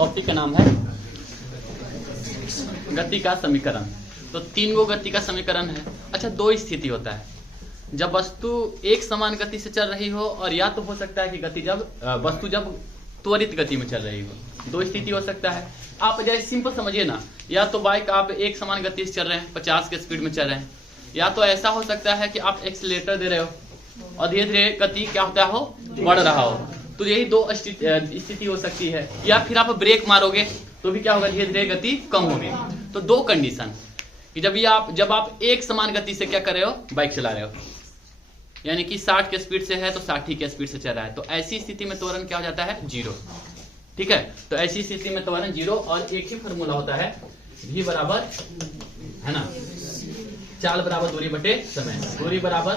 Topic का नाम है गति का समीकरण। तो 3 गो गति का समीकरण है। अच्छा, 2 स्थिति होता है जब वस्तु एक समान गति से चल रही हो, और या तो हो सकता है कि गति जब वस्तु जब त्वरित गति में चल रही हो। 2 स्थिति हो सकता है। आप जैसे सिंपल समझिए ना, या तो बाइक आप एक समान गति से चल रहे हैं, 50 के स्पीड में चल रहे हैं, या तो ऐसा हो सकता है कि आप एक्सीलरेटर दे रहे हो और धीरे धीरे गति क्या होता हो, बढ़ रहा हो। तो यही 2 स्थिति हो सकती है। या फिर आप ब्रेक मारोगे तो भी क्या होगा, धीरे धीरे गति कम होगी। तो 2 कंडीशन कि जब आप एक समान गति से क्या कर रहे हो, बाइक चला रहे हो, यानी कि 60 के स्पीड से है तो 60 के स्पीड से चल रहा है, तो ऐसी स्थिति में त्वरण क्या हो जाता है, 0। ठीक है, तो ऐसी स्थिति में त्वरण 0। और एक ही फॉर्मूला होता है, v बराबर है ना, चाल बराबर दूरी बटे समय, दूरी बराबर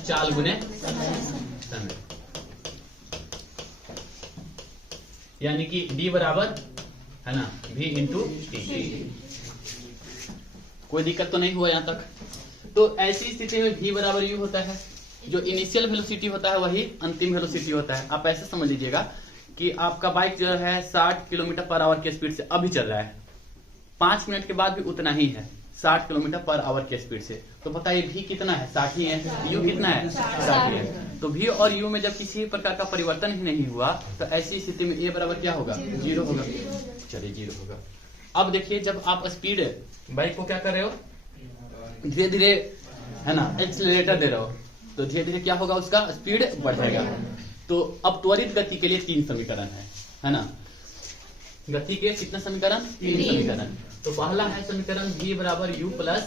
चाल गुने समय, यानी कि d बराबर है ना v इंटू टी। कोई दिक्कत तो नहीं हुआ यहाँ तक। तो ऐसी स्थिति में v बराबर u होता है, जो इनिशियल वेलोसिटी होता है वही अंतिम वेलोसिटी होता है। आप ऐसे समझ लीजिएगा कि आपका बाइक जो है 60 किलोमीटर पर आवर के स्पीड से अभी चल रहा है, 5 मिनट के बाद भी उतना ही है, 60 किलोमीटर पर आवर के स्पीड से। तो बताइए v कितना है, 60 ही है, u कितना है, 60 ही है। तो v और u में जब किसी प्रकार का परिवर्तन ही नहीं हुआ तो ऐसी स्थिति में a बराबर क्या होगा, 0 होगा। चलिए 0 होगा। अब देखिए, जब आप स्पीड बाइक को क्या कर रहे हो, धीरे धीरे है ना एक्सीलरेटर दे रहे हो, तो धीरे धीरे क्या होगा, उसका स्पीड बढ़ेगा। तो अब त्वरित गति के लिए 3 समीकरण है ना। गति के कितने समीकरण, 3 समीकरण। तो पहला है समीकरण v बराबर u प्लस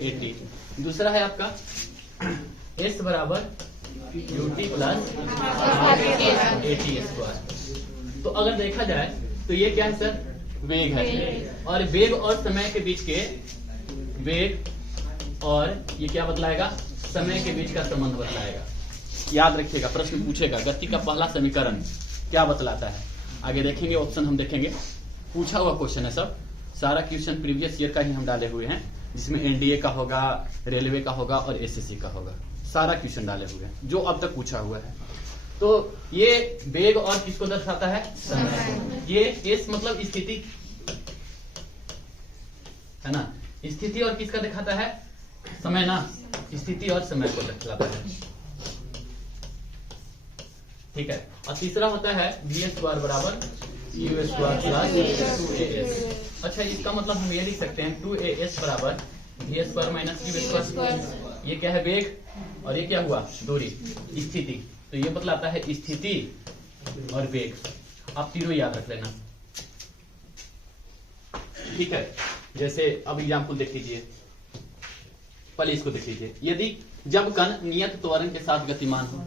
at। दूसरा है आपका s बराबर ut प्लस at²। तो अगर देखा जाए तो ये क्या है सर, वेग है, और वेग और समय के बीच के वेग और ये क्या बतलाएगा, समय के बीच का संबंध बतलाएगा। याद रखिएगा, प्रश्न पूछेगा गति का पहला समीकरण क्या बतलाता है। आगे देखेंगे, ऑप्शन हम देखेंगे, पूछा हुआ क्वेश्चन है सब। सारा क्वेश्चन प्रीवियस ईयर का ही हम डाले हुए हैं, जिसमें एनडीए का होगा, रेलवे का होगा और एसएससी का होगा। सारा क्वेश्चन डाले हुए हैं जो अब तक पूछा हुआ है। तो ये वेग और किसको दर्शाता है, समय। ये एस मतलब स्थिति है ना, स्थिति और किसका दिखाता है, समय ना, स्थिति और समय को दर्शाता है। ठीक है। और तीसरा होता है v² बराबर u² प्लस 2as। अच्छा, इसका मतलब हम ये लिख सकते हैं 2as बराबर v² माइनस u²। ये क्या है, वेग, और ये क्या हुआ, दूरी, स्थिति। तो ये बतलाता है स्थिति और वेग। आप तीनों याद रख लेना। ठीक है। जैसे अब एग्जाम्पल देख लीजिए, पहले इसको देख लीजिए। यदि जब कण नियत त्वरण के साथ गतिमान हो,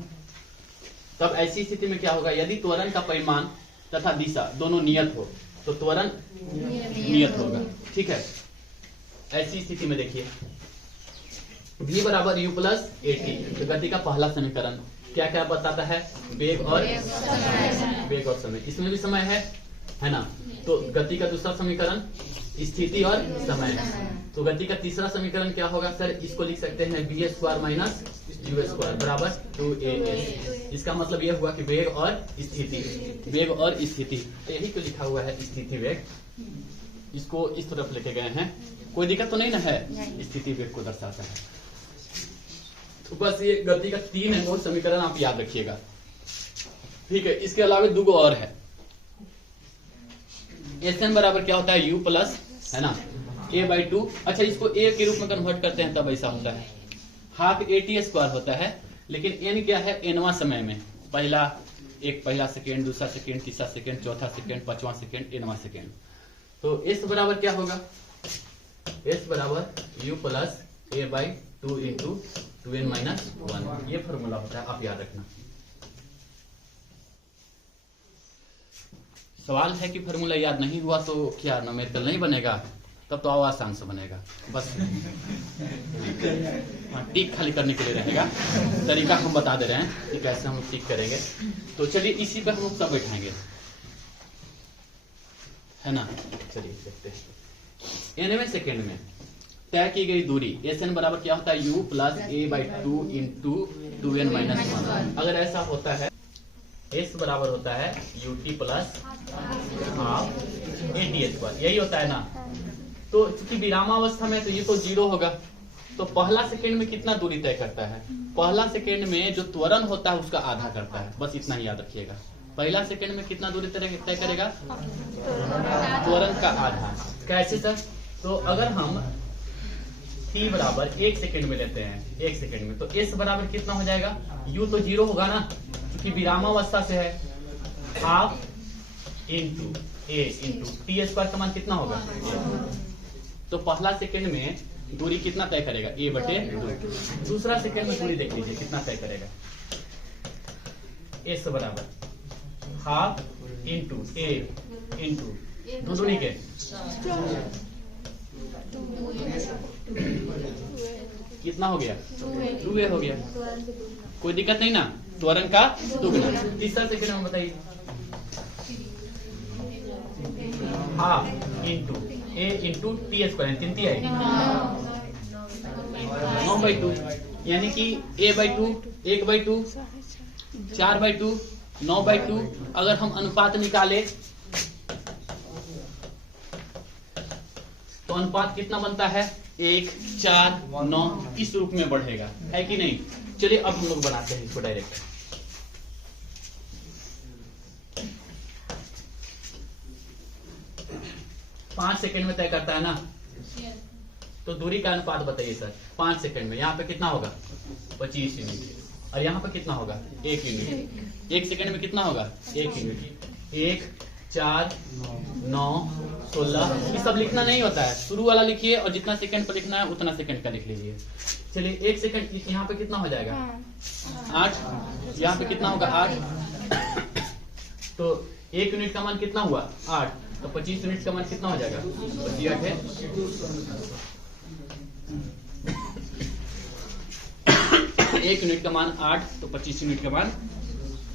तब ऐसी स्थिति में क्या होगा, यदि त्वरण का परिमाण तथा दिशा दोनों नियत हो तो त्वरण नियत होगा। ठीक है। ऐसी स्थिति में देखिए v बराबर u प्लस at। तो गति का पहला समीकरण क्या क्या बताता है, वेग और समय। इसमें भी समय है ना। तो गति का दूसरा समीकरण स्थिति और समय। तो गति का तीसरा समीकरण क्या होगा सर, इसको लिख सकते हैं v² माइनस u² बराबर 2as। इसका मतलब यह हुआ कि वेग और स्थिति, वेग और स्थिति। तो यही तो लिखा हुआ है स्थिति वेग, इसको इस तरफ लेके गए हैं। कोई दिक्कत तो नहीं ना है, स्थिति वेग को दर्शाता है। तो बस ये गति का 3 है वो समीकरण, आप याद रखिएगा। ठीक है। इसके अलावा 2 गो और है। Sn बराबर क्या होता है, u प्लस है ना a/2। अच्छा, इसको a के रूप में कन्वर्ट करते हैं तब ऐसा होता है, हाफ at² होता है। लेकिन n क्या है, nवां समय में, पहला सेकेंड, दूसरा सेकेंड, तीसरा सेकेंड, चौथा सेकेंड, 5वां सेकेंड, nवां सेकेंड। तो s बराबर क्या होगा, s बराबर u plus a/2 into 2n minus 1। ये फॉर्मूला होता है, आप याद रखना। सवाल है कि फॉर्मूला याद नहीं हुआ तो क्या न्यूमेरिकल नहीं बनेगा, तब तो और आसान से बनेगा। बस टिक खाली करने के लिए रहेगा। तरीका हम बता दे रहे हैं कि कैसे हम टिक करेंगे। तो चलिए इसी पर हम लोग सब बैठाएंगे, है ना। चलिए देखते हैं। nवें सेकेंड में तय की गई दूरी Sn बराबर क्या होता है, u plus a/2 into 2n minus 1। अगर ऐसा होता है एस बराबर होता है UT plus half eighty square, यही होता है ना। तो चूंकि विरामावस्था में तो ये तो 0 होगा, तो पहला सेकेंड में कितना दूरी तय करता है? पहला सेकेंड में जो त्वरण होता है उसका आधा करता है, बस इतना ही याद रखिएगा। पहला सेकेंड में कितना दूरी तय करेगा? त्वरण का आधा। कैसे सर? तो अगर हम t बराबर 1 सेकेंड में लेते हैं, 1 सेकेंड में, तो s बराबर कितना हो जाएगा? u तो 0 होगा ना, क्योंकि विरामावस्था से है। Half into a into T square का मान कितना होगा? तो पहला सेकेंड में दूरी कितना तय करेगा? a बटे 2। दूसरा सेकेंड में दूरी देख लीजिए कितना तय करेगा? s बराबर हाफ इंटू a इंटू दो दूनी के कितना हो गया? 2a हो गया। कोई दिक्कत नहीं ना? त्वरण का दुगना। तीसरा सेकेंड में बताइए, half into a into T square, 3 आई 9/2, यानी कि a/2 1/2 4/2 9/2। अगर हम अनुपात निकाले तो अनुपात कितना बनता है? 1 4 9 इस रूप में बढ़ेगा, है कि नहीं? चलिए अब हम लोग बनाते हैं इसको डायरेक्ट। पांच सेकेंड में तय करता है ना, तो दूरी का अनुपात बताइए सर। 5 सेकेंड में यहाँ पे कितना होगा? 25 यूनिट। और यहाँ पे कितना होगा? 1 यूनिट। 1 सेकेंड में कितना होगा? 1 यूनिट। 1 4 9 16, ये सब लिखना नहीं होता है, शुरू वाला लिखिए और जितना सेकंड पर लिखना है उतना सेकंड का लिख लीजिए। चलिए 1 सेकंड यहाँ पे कितना हो जाएगा? 8। यहाँ पे कितना होगा? 8। तो 1 यूनिट का मान कितना हुआ? 8। तो 25 यूनिट का मान कितना हो जाएगा? 25 है। 1 यूनिट का मान 8, तो 25 यूनिट का मान,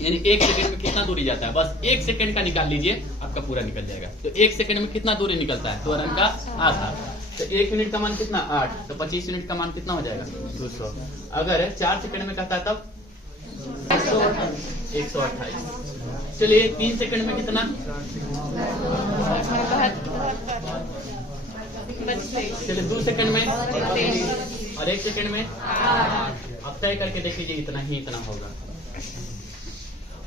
यानी 1 सेकंड में कितना दूरी जाता है? बस 1 सेकंड का निकाल लीजिए, आपका पूरा निकल जाएगा। तो 1 सेकंड में कितना दूरी निकलता है? त्वरण का आधा। तो 1 यूनिट का मान कितना? 8। तो 25 यूनिट का मान कितना हो जाएगा? 200। अगर 4 सेकंड में कहता है तब 128। चलिए 3 सेकंड में कितना? चलिए 2 सेकंड में और 1 सेकंड में। अब तय करके देख लीजिए, इतना ही इतना होगा।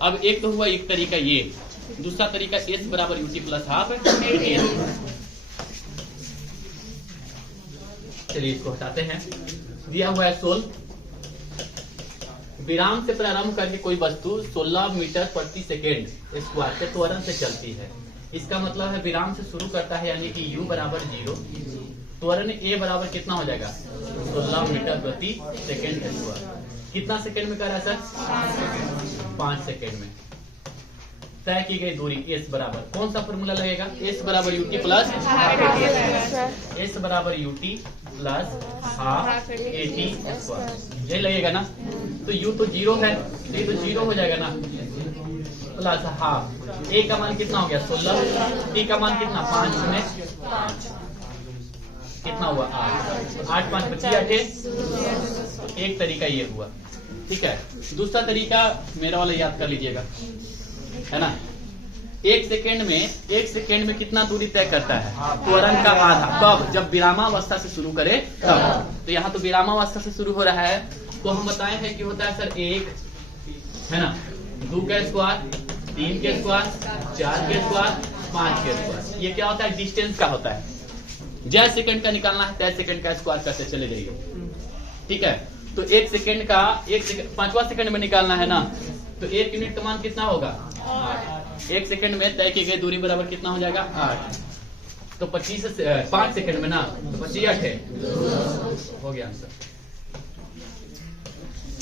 अब एक तो हुआ एक तरीका ये, दूसरा तरीका s बराबर यूटी प्लस हाफ। चलिए इसको हटाते हैं। दिया हुआ है 16। विराम से प्रारंभ करके कोई वस्तु 16 मीटर प्रति सेकेंड स्क्वायर के त्वरण से चलती है। इसका मतलब है विराम से शुरू करता है, यानी कि u बराबर 0, त्वरण a बराबर कितना हो जाएगा? 16 मीटर प्रति सेकेंड स्क्वायर। कितना सेकेंड में कर रहा है सर? 5 सेकेंड में। तय की गई दूरी s बराबर, कौन सा फॉर्मूला लगेगा? s बराबर यूटी प्लस s बराबर UT plus half eighty square, यही लगेगा ना। तो u तो 0 है, तो ये तो 0 हो जाएगा ना, प्लस हाफ। a का मान कितना हो गया? 16। t का मान कितना? 5 में 5 कितना हुआ? 8। 8 5 25। एक तरीका ये हुआ, ठीक है। दूसरा तरीका मेरा वाला याद कर लीजिएगा, है ना। 1 सेकेंड में कितना दूरी तय करता है? त्वरण का आधा। कब? जब विरामावस्था से शुरू करे तब। तो यहाँ तो विरामावस्था से शुरू हो रहा है, तो हम बताए हैं कि होता है सर 1, है ना, 2 का स्क्वायर, 3 के स्क्वायर, 4 के स्क्वायर, 5 के स्क्वायर। ये क्या होता है? डिस्टेंस का होता है। जय सेकंड का निकालना है, 10 सेकंड का स्क्वायर करते चले जाइए, ठीक है। तो 1 सेकंड का 5वां सेकंड में निकालना है ना, तो 1 यूनिट का मान कितना होगा? 8। 1 सेकंड में तय की गई दूरी बराबर कितना हो जाएगा? 8। तो 5 सेकंड में ना, तो 25 है, हो गया आंसर।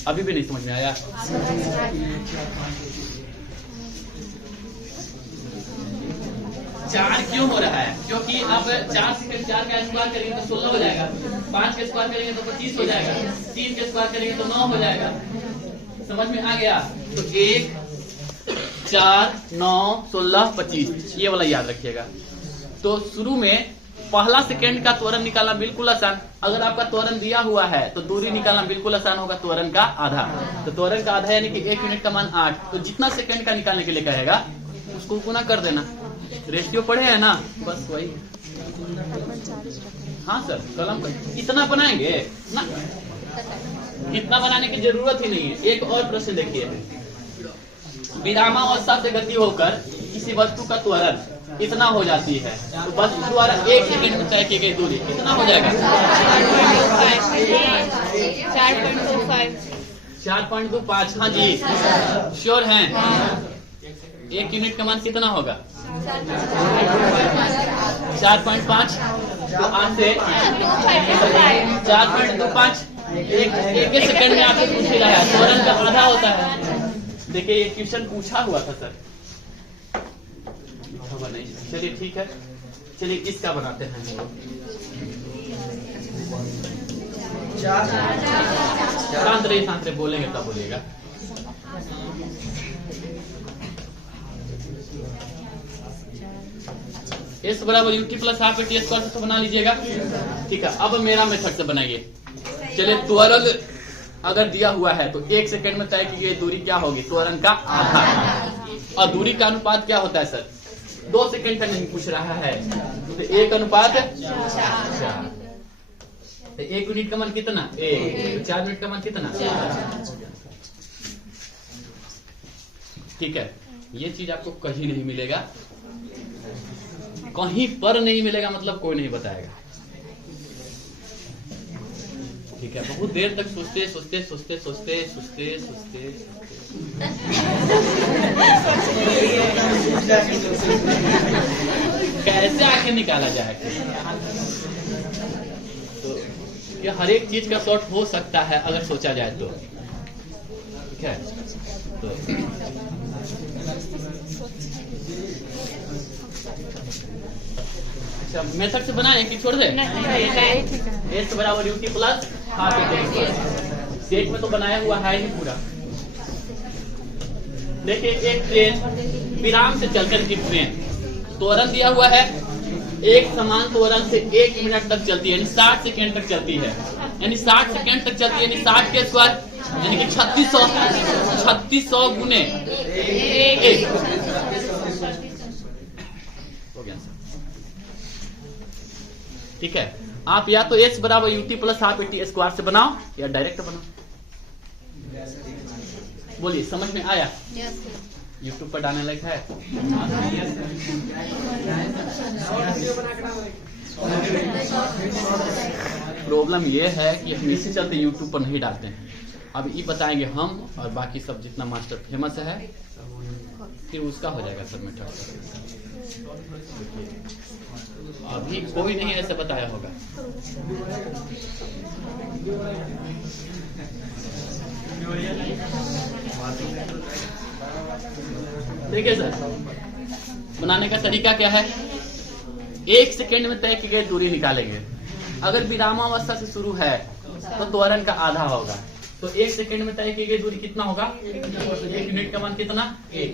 अभी भी नहीं समझ में आया? चार क्यों हो रहा है? क्योंकि अब 4 सेकंड 4 का स्क्वायर करेंगे तो 16 हो जाएगा, 5 का स्क्वायर करेंगे तो 25 हो जाएगा, 3 का स्क्वायर करेंगे तो 9 हो जाएगा। समझ में आ गया? तो 1 4 9 16 25, ये वाला याद रखिएगा। तो शुरू में पहला सेकंड का त्वरण निकालना बिल्कुल आसान। अगर आपका त्वरण दिया हुआ है तो दूरी निकालना बिल्कुल आसान होगा, त्वरण का आधा। तो त्वरण का आधा यानी कि 1 यूनिट का मान 8, तो जितना सेकंड का निकालने के लिए कहेगा उसको गुना कर देना। रेशियो पढ़े है ना, बस वही। हाँ सर, कलम इतना बनाएंगे ना, इतना बनाने की जरूरत ही नहीं है। एक और प्रश्न देखिए, विरामावस्था से गति होकर किसी वस्तु का त्वरण इतना हो जाती है तो वस्तु द्वारा 1 सेकंड में तय की गई दूरी कितना हो जाएगा? 4.25। हाँ जी, श्योर हैं? 1 यूनिट का मान कितना होगा? 4.5। तो आज से 4.25 एक सेकंड में आपसे पूछ ही रहा है, त्वरण का आधा होता है। देखिए ये क्वेश्चन पूछा हुआ था सर, नहीं। चलिए ठीक है, चलिए इसका बनाते हैं। शांत रहिए, बोलेंगे तब बोलिएगा। S बराबर UT plus half AT square से तो बना लीजिएगा। ठीक है, अब मेरा मेथड से बनाइए। चलिए त्वरण अगर दिया हुआ है तो 1 सेकंड में तय की गई दूरी क्या होगी? त्वरण का आधा। और दूरी का अनुपात क्या होता है सर? 2 सेकंड तक नहीं पूछ रहा है तो 1 अनुपात 4। तो 1 यूनिट का मान कितना? 1। 4 यूनिट का मान कितना? 4। ठीक है, ये चीज आपको कहीं नहीं मिलेगा, कहीं पर नहीं मिलेगा, मतलब कोई नहीं बताएगा। ठीक है, बहुत देर तक सोचते सोचते सोचते सोचते सोचते सोचते कैसे आखिर निकाला जाए? तो ये हर एक चीज का सॉर्ट हो सकता है अगर सोचा जाए तो। ठीक है, तो अच्छा मेथड से बनाए कि छोड़ दे? S बराबर UT plus half AT। Set में तो बनाया हुआ है ही पूरा। देखिए एक ट्रेन विराम से चलकर की ट्रेन, त्वरण दिया हुआ है, एक समान त्वरण से 1 मिनट तक चलती है, यानी 60 सेकेंड तक चलती है, यानी 60 सेकेंड तक चलती है, यानी 60 के स्क्वायर यानी कि 3600 गुने 1 हो गया। ठीक है, आप या तो S बराबर UT plus half AT square से बनाओ या डायरेक्ट बनाओ। बोलिए, समझ में आया? YouTube पर डालने लायक है? प्रॉब्लम ये है कि हम इसी चलते YouTube पर नहीं डालते हैं। अब ये बताएंगे हम और बाकी सब जितना मास्टर फेमस है, फिर उसका हो जाएगा सबमिट। अभी कोई नहीं ऐसे बताया होगा। देखिए सर, बनाने का तरीका क्या है? 1 सेकंड में तय की गई दूरी निकालेंगे। अगर विरामावस्था से शुरू है तो त्वरण का आधा होगा, तो 1 सेकंड में तय की गई दूरी कितना होगा? 1 यूनिट का मान कितना? 1।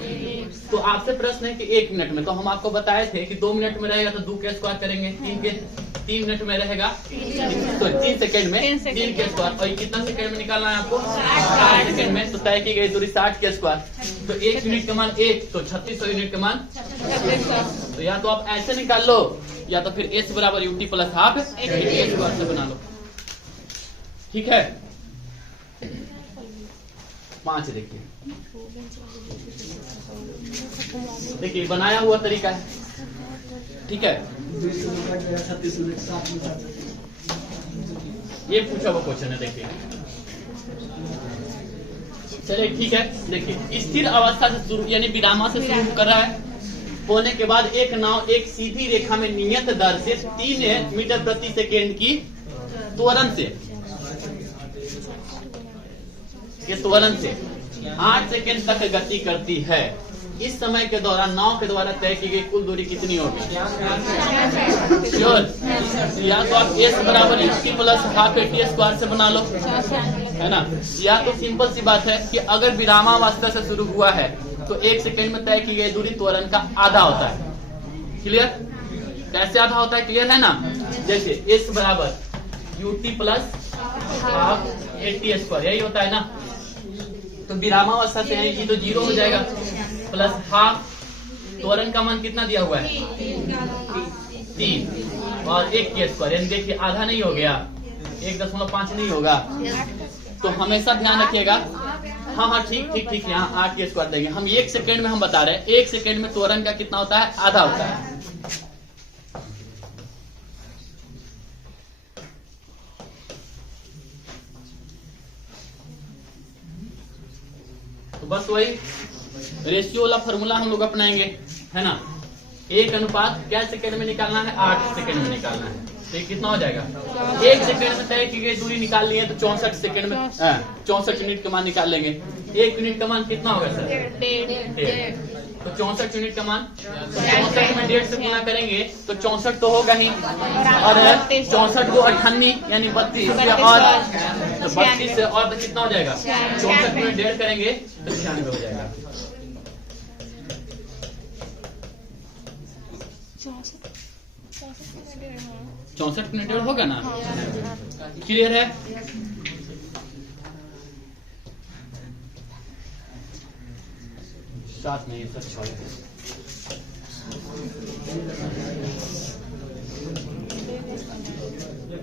तो आपसे प्रश्न है कि 1 मिनट में, तो हम आपको बताए थे कि 2 मिनट में रहेगा तो 2 के स्क्वायर करेंगे, 3 मिनट में रहेगा तो 3 सेकंड में 3 के स्क्वायर, और कितना सेकंड में निकालना है आपको? 60 सेकंड में। तो तय की गई दूरी 60 के स्क्वायर, तो 1 यूनिट का मान 1, तो 3600 यूनिट का मान 3600। तो या तो आप ऐसे निकाल लो या तो फिर S बराबर UT plus half AT square से बना लो। ठीक है, 5 देखिए बनाया हुआ तरीका है। ठीक है, ये पूछा हुआ क्वेश्चन है, देखिए। चलिए ठीक है, देखिए स्थिर अवस्था से शुरू यानी विरामा से शुरू कर रहा है, होने के बाद एक नाव एक सीधी रेखा में नियत दर से 3 मीटर प्रति सेकेंड की त्वरण से 8 सेकेंड तक गति करती है। इस समय के दौरान नाव के द्वारा तय की गई कुल दूरी कितनी होगी? श्योर? या तो आप S बराबर UT plus half AT square से बना लो, है ना, या तो सिंपल सी बात है कि अगर विरामावस्था से शुरू हुआ है तो 1 सेकेंड में तय की गई दूरी त्वरण का आधा होता है। क्लियर? कैसे आधा होता है, क्लियर है ना। जैसे s बराबर ut plus half AT square, यही होता है ना। तो विरामावस्था से ये तो 0 हो जाएगा, प्लस हाफ त्वरण का मान कितना दिया हुआ है 3 और 1 की स्क्वायर, यानी देखिए आधा नहीं हो गया, 1.5 नहीं होगा। तो हमेशा ध्यान रखिएगा, हाँ ठीक यहाँ 8 की स्क्वायर देंगे हम। 1 सेकेंड में हम बता रहे हैं, 1 सेकेंड में त्वरण का कितना होता है, आधा होता है। तो बस वही रेशियो वाला फॉर्मूला हम लोग अपनाएंगे, है ना। 1 अनुपात क्या सेकंड में निकालना है, 8 सेकंड में निकालना है। तो ये कितना हो जाएगा, 1 सेकंड में तय की गई दूरी निकाल लिए तो 64 सेकंड में 64 यूनिट का मान निकाल लेंगे। 1 यूनिट का मान कितना होगा सर, 1.5। तो 64 यूनिट का मान 64 में 1.5 से गुना करेंगे तो 64 तो होगा ही, और 64 को 98 यानी 32 और 32 से और कितना हो जाएगा, 64 में 1.5 करेंगे तो 96 हो जाएगा। 64 मिनट होगा ना, क्लियर है। साथ में सर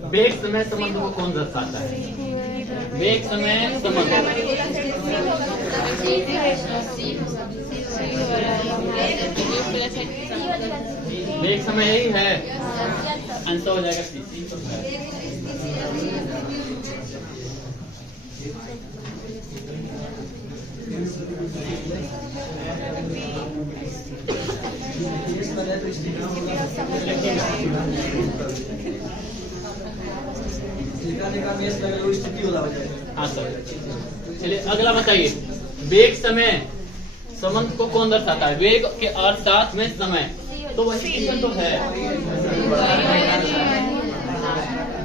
वेग समय संबंध को कौन दर्शाता है, वेग समय संबंध, वेग समय यही है, आंसर हो जाएगा सी। हाँ सर, चलिए अगला बताइए, वेग समय संबंध को कौन दर्शाता है, वेग के अर्थ साथ में समय, तो वही तो है,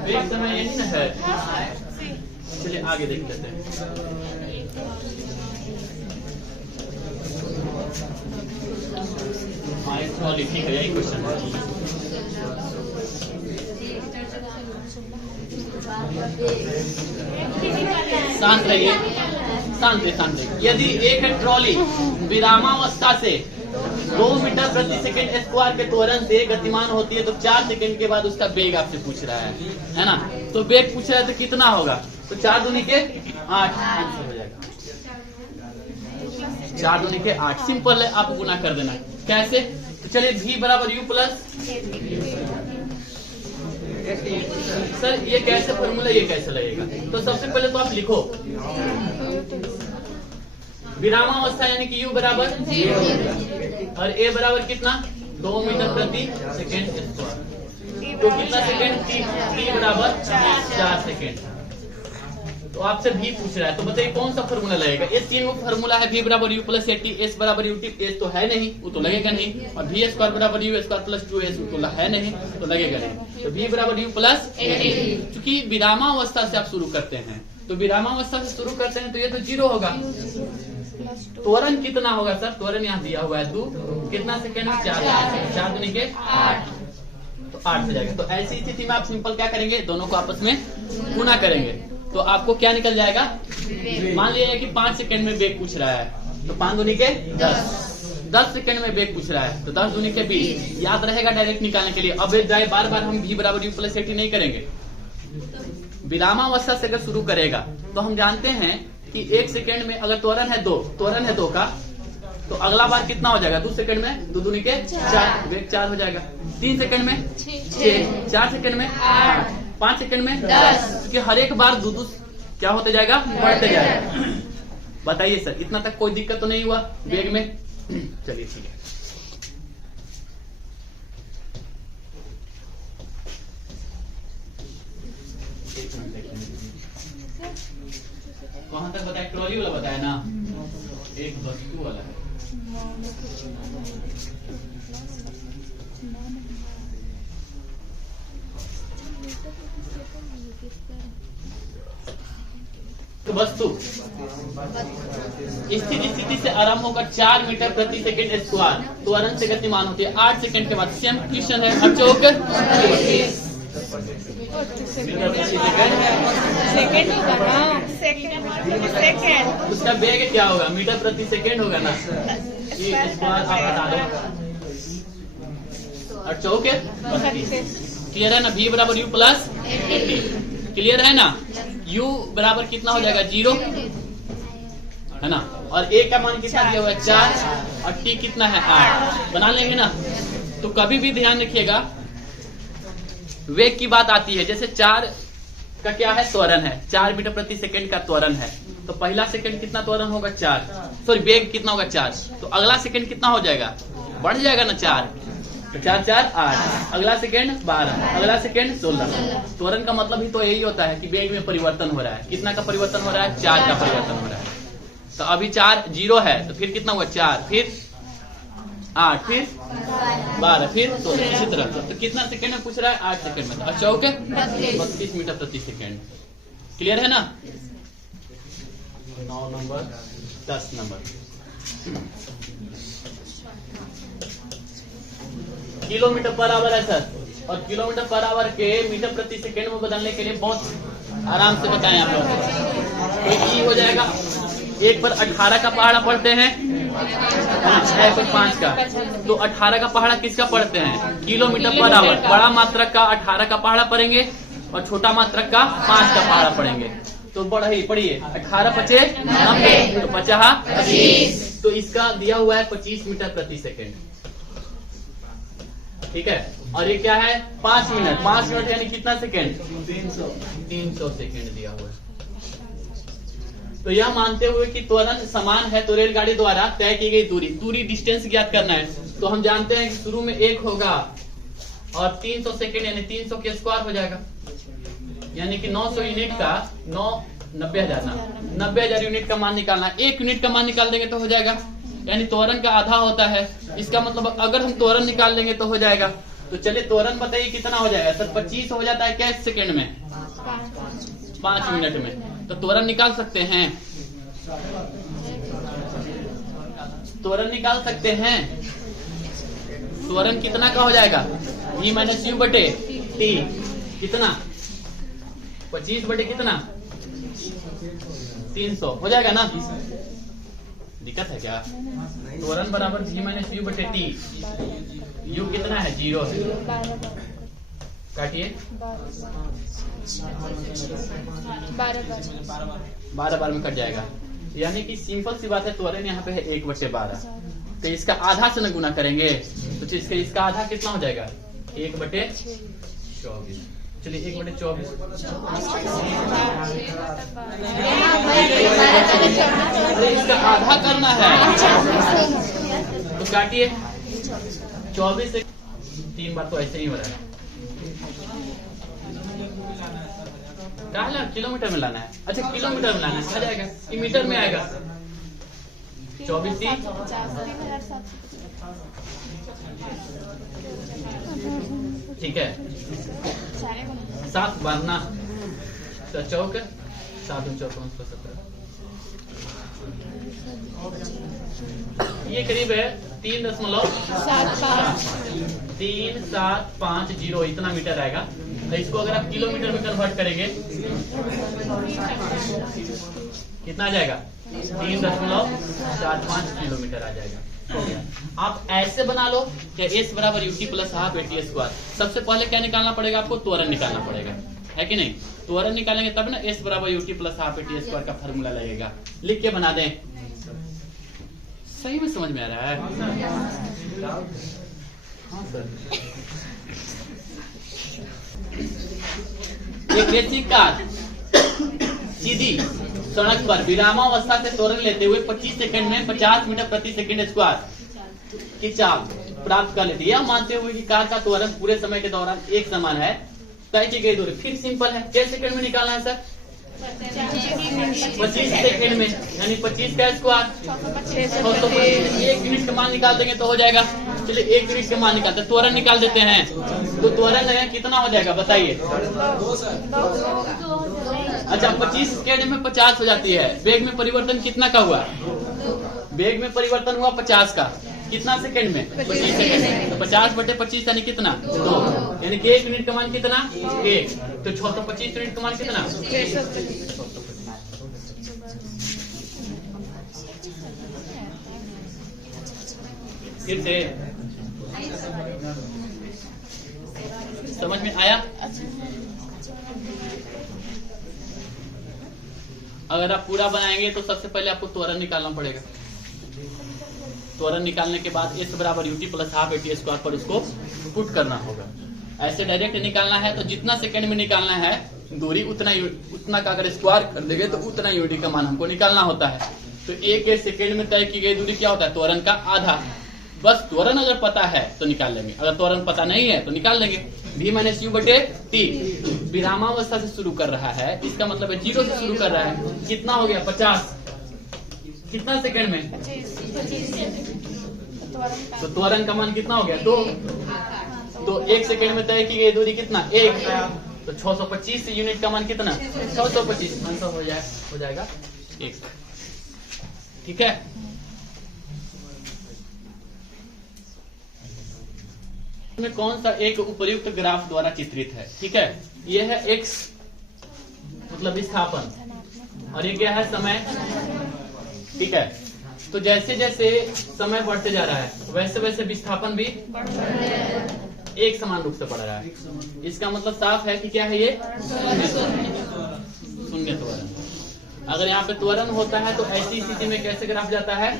वेग समय यही ना है। चलिए आगे देख लेते हैं। हाँ ठीक है, यही क्वेश्चन है। शांत रहिए, शांत रहिए। यदि एक ट्रॉली विरामावस्था से 2 मीटर प्रति सेकंड स्क्वायर के त्वरण से गतिमान होती है तो 4 सेकंड के बाद उसका वेग आपसे पूछ रहा है ना। तो वेग पूछ रहा है तो कितना होगा, तो 4 दूनी के 8 आंसर हो जाएगा। 4 दूनी के 8, सिंपल है, आप गुना कर देना। कैसे, तो चलिए v बराबर u प्लस, सर ये कैसे फॉर्मूला, ये कैसे लगेगा, तो सबसे पहले तो आप लिखो विरामावस्था यानी कि u बराबर और a बराबर कितना 2 मीटर प्रति सेकेंड स्क्वायर, तो कितना सेकेंड, t बराबर 4 सेकेंड। तो आपसे v पूछ रहा है, तो बताइए कौन सा फॉर्मूला लगेगा। ये 3 फॉर्मूला है, v बराबर u प्लस एटी, s बराबर ut, s तो है नहीं, वो तो लगेगा नहीं, और v स्क्वायर बराबर u स्क्वायर प्लस 2s तो है नहीं, तो लगेगा नहीं। तो v बराबर u प्लस एटी, क्योंकि विरामावस्था से आप शुरू करते हैं, तो विरामावस्था से शुरू करते हैं तो ये तो 0 होगा। त्वरण कितना होगा सर, त्वरण यहाँ दिया हुआ है 2, कितना सेकेंड में 4 दूनी के 8, तो 8 हो जाएगा। तो ऐसी स्थिति में आप सिंपल क्या करेंगे, दोनों को आपस में गुना करेंगे, तो आपको क्या निकल जाएगा। मान लिया कि 5 सेकंड में वेग पूछ रहा है, तो 5 दूनी के 10 सेकंड में वेग पूछ रहा है, तो 10 दूनी के 20 याद रहेगा डायरेक्ट निकालने के लिए। अब बार बार हम v बराबर u प्लस एटी नहीं करेंगे। विरामावस्था से अगर शुरू करेगा तो हम जानते हैं कि 1 सेकंड में अगर त्वरण है 2 का, तो अगला बार कितना हो जाएगा, 2 सेकंड में 2 दूनी के 4, वेग 4 हो जाएगा। 3 सेकंड में 6, 4 सेकंड में 8, 5 सेकंड में 10, क्योंकि हर एक बार 2 क्या होते जाएगा, बढ़ते जाएगा। बताइए सर, इतना तक कोई दिक्कत तो नहीं हुआ वेग में। चलिए ठीक है, कहां तक बताया, ट्रॉली वाला बताया ना, एक वस्तु वाला है। तो वस्तु स्थिर स्थिति से आरंभ होकर 4 मीटर प्रति सेकंड स्क्वायर त्वरण से गतिमान होती है 8 सेकंड के बाद। सेम क्वेश्चन है। अब चौक सेकंड उसका वेग क्या होगा? मीटर प्रति सेकंड होगा ना, ये स्क्वायर आप बता दो। और चौक क्लियर है ना? v बराबर u प्लस क्लियर है ना? u बराबर कितना हो जाएगा? 0 है ना, और a का मान कितना दिया हुआ है? 4 और t कितना है? 8 बना लेंगे ना। तो कभी भी ध्यान रखिएगा वेग की बात आती है, जैसे 4 का क्या है? त्वरण है, 4 मीटर प्रति सेकंड का त्वरण है, तो पहला सेकंड कितना त्वरण होगा? 4, सॉरी वेग कितना होगा? 4, तो अगला सेकंड कितना हो जाएगा? बढ़ जाएगा ना 4, तो 4 4 8, अगला सेकंड 12, अगला सेकंड 16। त्वरण का मतलब ही तो यही होता है कि वेग में परिवर्तन हो रहा है। कितना का परिवर्तन हो रहा है? 4 का परिवर्तन हो रहा है। तो अभी 4 0 है, तो फिर कितना हुआ? 4, फिर 8, फिर 12, फिर 16, इसी तरह। तो कितना सेकंड में पूछ रहा है? 8 सेकंड में। अच्छा ओके, 32 मीटर प्रति सेकंड। क्लियर है ना? 9 number 10 number kilometre per hour है सर, और किलोमीटर पर आवर के मीटर प्रति सेकंड में बदलने के लिए बहुत आराम से बताएं आप लोग। तो ई हो जाएगा, एक पर 18 का पहाड़ा पढ़ते हैं, 6 पर 5 का, तो 18 का पहाड़ा किसका पढ़ते हैं? Kilometre per hour. बड़ा मात्रक का 18 का पहाड़ा पढ़ेंगे और छोटा मात्रक का 5 का पहाड़ा पढ़ेंगे। तो पढ़िए 18 5 90, तो 50 25, तो इसका दिया हुआ है 25 मीटर प्रति सेकंड। ठीक है, और ये क्या है? 5 मिनट। 5 मिनट यानी कितना सेकंड? 300 सेकंड दिया हुआ है। तो यह मानते हुए कि त्वरण समान है, तो रेलगाड़ी द्वारा तय की गई दूरी डिस्टेंस ज्ञात करना है। तो हम जानते हैं कि शुरू में 1 होगा और 300 सेकंड यानी 300 के स्क्वायर हो जाएगा, यानी कि 900 यूनिट का 90,000 यूनिट का मान निकालना। 1 यूनिट का मान निकाल देंगे तो हो जाएगा, यानी त्वरण का आधा होता है। इसका मतलब अगर हम त्वरण निकाल लेंगे तो हो जाएगा। तो चलिए त्वरण बताइए कितना हो जाएगा सर? 25 हो जाता है क्या सेकंड में? 5 मिनट में। तो त्वरण निकाल सकते हैं, त्वरण निकाल सकते हैं। त्वरण कितना का हो जाएगा? v माइनस यू बटे टी, कितना? 25 बटे कितना? 300 हो जाएगा ना? दिक्कत है क्या? त्वरण बराबर v माइनस यू बटे टी, यू कितना है? 0 है। काटिए 12 बार में कट जाएगा, यानी कि सिंपल सी बात है। त्वरण यहाँ पे है 1/12, तो इसका आधा से न गुना करेंगे तो इसका आधा कितना हो जाएगा? 1/24। चलिए 1/24 इसका आधा करना है, तो काटिए 24 से 3 बार, तो ऐसे ही हो रहा है। किलोमीटर में लाना है। अच्छा किलोमीटर में लाना है, आ जाएगा, ये मीटर में आएगा। 24 ठीक है, 7 बारना चौक 7 चौक 17, ये करीब है 3.3750 इतना मीटर आएगा। इसको अगर आप किलोमीटर में कन्वर्ट करेंगे कितना आ जाएगा? 3.75 किलोमीटर आ जाएगा। हो गया। आप ऐसे बना लो कि s बराबर ut plus half at square. सबसे पहले क्या निकालना पड़ेगा आपको? त्वरण निकालना पड़ेगा, है कि नहीं? त्वरण निकालेंगे तब ना s बराबर ut plus half at square का फॉर्मूला लगेगा। लिख के बना दें। सही में समझ में आ रहा है? हाँ सर। एक रेसिंग कार सीधी सड़क पर विरामावस्था से त्वरण लेते हुए 25 सेकंड में 50 मीटर प्रति सेकंड स्क्वायर की चाल प्राप्त कर लेती है। यह मानते हुए कि कार का त्वरण पूरे समय के दौरान एक समान है, तय की गई दूरी फिर सिंपल है। क्या सेकंड में निकालना है सर? 25 सेकंड में, यानी 25 का स्क्वायर। 1 यूनिट का मान निकाल देंगे तो हो जाएगा। चलिए 1 यूनिट का मान निकालते हैं, त्वरण निकाल देते हैं। तो त्वरण है कितना हो जाएगा बताइए? अच्छा 25 सेकेंड में 50 हो जाती है। वेग में परिवर्तन कितना का हुआ? वेग में परिवर्तन हुआ 50 का। कितना सेकंड में? 25 सेकंड में। तो 50/25 यानी कितना? 2। यानी कि 1 यूनिट का मान कितना? 1। तो 625 यूनिट का मान कितना? फिर से समझ में आया? अगर आप पूरा बनाएंगे तो सबसे पहले आपको त्वरण निकालना पड़ेगा। त्वरण निकालने के बाद s बराबर ut प्लस हाफ at² पर उसको पुट करना होगा। ऐसे डायरेक्ट निकालना है तो जितना सेकंड में निकालना है दूरी उतना का अगर स्क्वायर कर देंगे तो उतना यूनिट का मान हमको निकालना होता है। तो 1 सेकंड में तय की गई दूरी क्या होता है? त्वरण का आधा। बस त्वरण अगर पता है तो निकाल लेंगे, अगर त्वरण पता नहीं है तो निकाल लेंगे। v - u/t विरामावस्था से शुरू कर रहा है, इसका मतलब है 0 से शुरू कर रहा है। कितना हो गया? 50। कितना सेकंड में? तो त्वरण का मान कितना हो गया? 2। तो 1 सेकंड में तय की गई दूरी कितना? 1। तो 625 यूनिट का मान कितना? 625। आंसर हो जाएगा 1। ठीक है। में कौन सा एक उपयुक्त ग्राफ द्वारा चित्रित है? ठीक है, यह है x मतलब विस्थापन और ये क्या है? समय। ठीक है, तो जैसे जैसे समय बढ़ते जा रहा है वैसे वैसे विस्थापन भी एक समान रूप से बढ़ रहा है। इसका मतलब साफ है कि क्या है? ये शून्य त्वरण। अगर यहाँ पे त्वरण होता है तो ऐसी स्थिति में कैसे ग्राफ जाता है?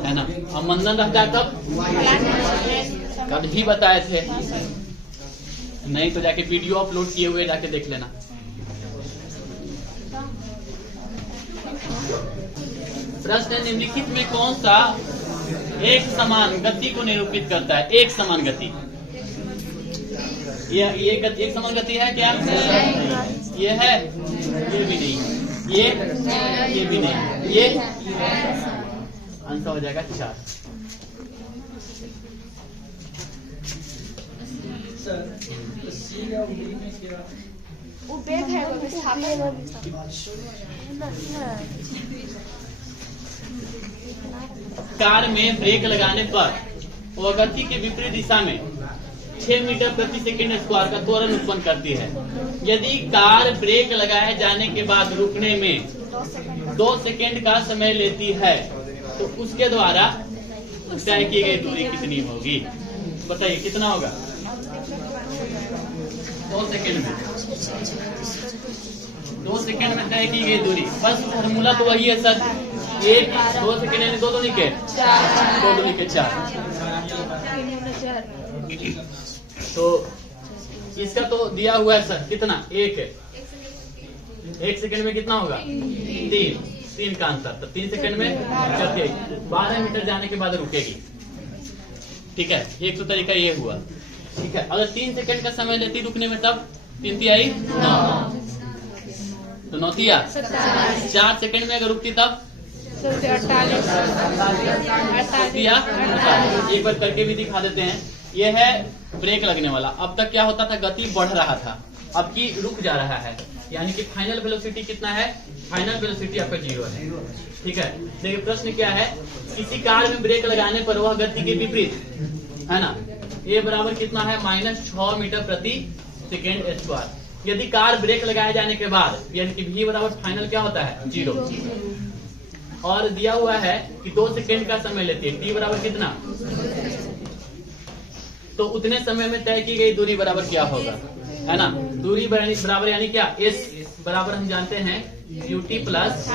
है ना, हम मंदन रहता है कब भी बताए थे, नहीं तो जाके वीडियो अपलोड किए हुए जाके देख लेना। प्रश्न है निम्नलिखित में कौन सा एक समान गति को निरूपित करता है? एक समान गति। ये गति एक समान गति है क्या? ये है, ये भी नहीं, ये भी नहीं, ये आंसर हो जाएगा 4। कार में ब्रेक लगाने पर वह गति के विपरीत दिशा में 6 मीटर प्रति सेकंड स्क्वायर का त्वरण उत्पन्न करती है। यदि कार ब्रेक लगाए जाने के बाद रुकने में 2 सेकंड का समय लेती है तो उसके द्वारा तय की गई दूरी कितनी होगी? बताइए कितना होगा? 2 सेकंड में 2 सेकंड में तय की गई दूरी। बस फॉर्मूला तो वही है सर, 2 सेकंड यानी 2 दूनी के 2 दूनी के 4। तो इसका तो दिया हुआ है सर कितना? 1 सेकंड में कितना होगा? 3 का अंतर। तो 3 सेकंड में चलती 12 मीटर जाने के बाद रुकेगी। ठीक है, एक तो तरीका ये हुआ। ठीक है, अगर 3 सेकंड का समय लेती रुकने में तब 3 तिहाई 9, तो 9 तिया 4 सेकंड में अगर रुकती तब 48। एक बार करके भी दिखा देते हैं। ये है ब्रेक लगने वाला। अब तक क्या होता था? गति बढ़ रहा था, अब की रुक जा रहा है, यानी कि फाइनल वेलोसिटी कितना है? फाइनल वेलोसिटी आपका 0 है। ठीक है, देखिए प्रश्न क्या है? किसी कार में ब्रेक लगाने पर वह गति के विपरीत है ना, ये बराबर कितना है? -6 मीटर प्रति सेकेंड स्क्वायर। यदि कार ब्रेक लगाए जाने के बाद यानी कि v बराबर फाइनल क्या होता है? 0। और दिया हुआ है कि 2 सेकेंड का समय लेती है, t बराबर कितना? तो उतने समय में तय की गई दूरी बराबर क्या होगा? है ना, दूरी बराबर यानी क्या? s बराबर हम जानते हैं ut प्लस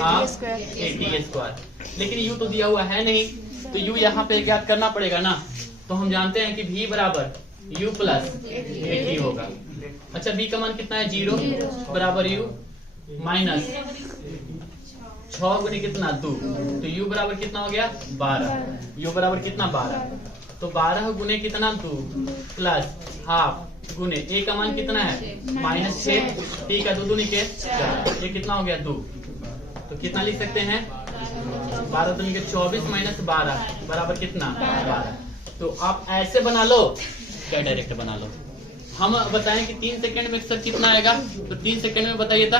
हाफ at²। लेकिन u तो दिया हुआ है नहीं, तो u यहाँ पे ज्ञात करना पड़ेगा ना। तो हम जानते हैं कि v बराबर u प्लस at होगा। अच्छा, v का मान कितना है? 0 बराबर u माइनस 6 गुनी कितना? 2। तो u बराबर कितना हो गया? 12। u बराबर कितना? 12। तो 12 गुने कितना? 2 प्लस हाफ गुने a का मान कितना है? -6। ठीक है, 2 दूनी के 4, ये कितना हो गया? 2। तो तो कितना लिख सकते हैं 12 दूनी के 24 माइनस 12 बराबर कितना 12। तो आप ऐसे बना लो क्या डायरेक्ट बना लो। हम बताएं कि 3 सेकंड में सर कितना आएगा, तो 3 सेकंड में बताइए था